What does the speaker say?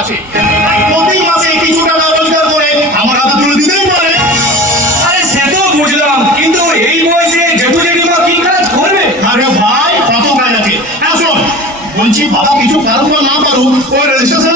আছে, প্রতি মাসে কিছু টাকা রোজগার করে আমার হাতে তুলে দিতেই পারে। আরে সে তো বুঝলাম, কিন্তু এই বয়সে জেঠু জেঠিমা কি কাজ করবে? আরে ভাই কত কাজ আছে। শোন, বলছি বাবা কিছু পারুক বা না পারুক, ওই রেজিস্ট্রেশন